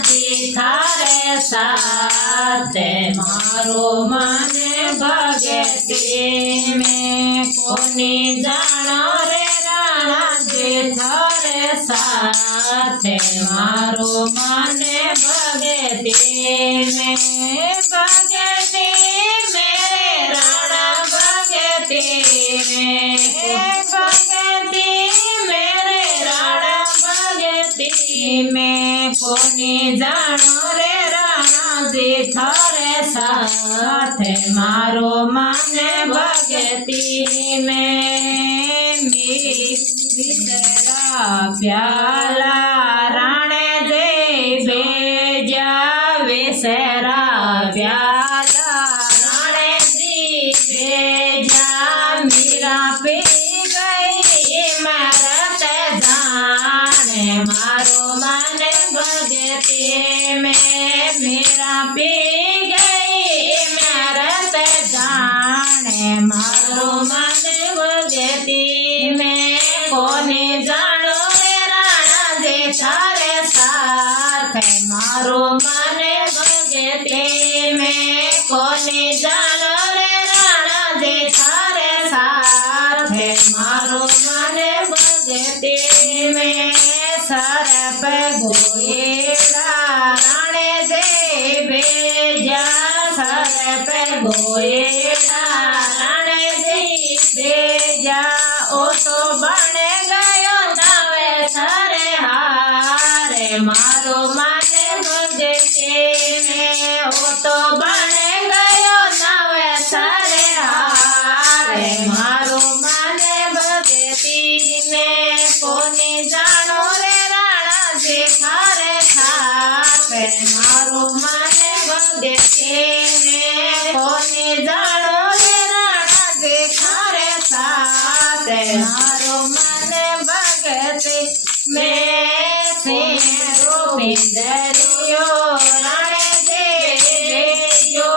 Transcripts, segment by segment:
રાણાજી થારે સાથે મારો મને ભગતી મેં કોની જાણો રે રાણાજી થારે સાથે મારો મને ભગતી મેં ભગતી મેરે રાણા ભગતી મેં ભગતી મેરે રાણા ભગતી મેં કોની જાણો રે રાણાજી થારે સાથે મારો મને ભગતી મેં વિસરા પ્યાલા રાણે જય બેજા વિસરા પ્યાલા રાણે જી બેજા મીરા પી ગઈ મરત જાણે મારો મને ભગતી મેં મીરા પી ગઈ મરત જાણે મારો મને ભગતી મેં કોને જાણો રે રાણાજી થારે સાથે મારો મને ભગતી મેં કોને જાણો રે રાણાજી થારે સાથે મારો મને ભગતી મેં સરપ ગોયેડા રાણે જે બેજા સરપ ગોયેડા રાણે જે બેજા ઓ તો બને ગયો નવે સરે હારે મારો મને ભગતી મેં ઓ તો બને ગયો નવે સરે હારે મારો મને ભગતી મેં કોની જાણો રે રાણાજી થારે થાપે મારો મને ભગતી મેં કોની જાણો રે રાણાજી થારે થાપે મારો મને ભગતી મેં સિંહરો પિંજરિયો રાણે જે બેજો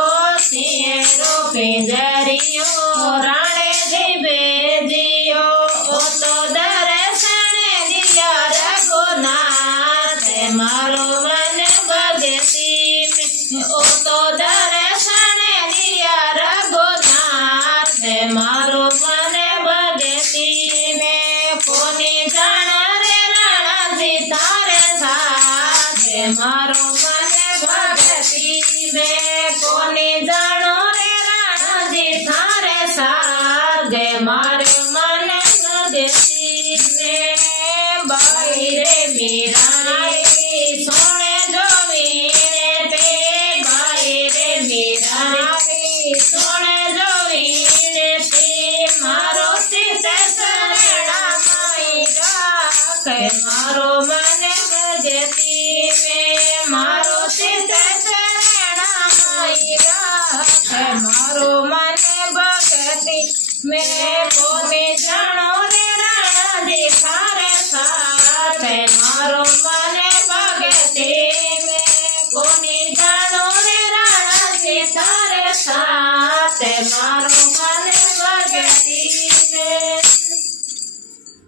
સિંહરો પિંજરિયો રાણે જે બેજિયો ઓ તો દર્શને દિયા રઘુનાથ મારો મને ભગતી મેં ઓ તો દર્શને દિયા રઘુનાથ મારો મને ભગતી મેં કોની જાણો રે રાણાજી થારે સાથે મારો મને ભગતી મેં કોની જાણો રે રાણાજી થારે સાથે મારો મને ભગતી મેં બાઈ રે મીરાઈ સોણે જોવી તે બાઈ રે મીરાઈ સોણે જોવી તે મારો ચિત શરણા માઈ રાખે મારો મને ભગતી મેં મારો ચિત શરણા માઈ રાખે મારો મને ભગતી મેં કોની જાણો રે રાણાજી થારે સાથે મારો મને ભગતી મેં કોની જાણો રે રાણાજી થારે સાથે મારો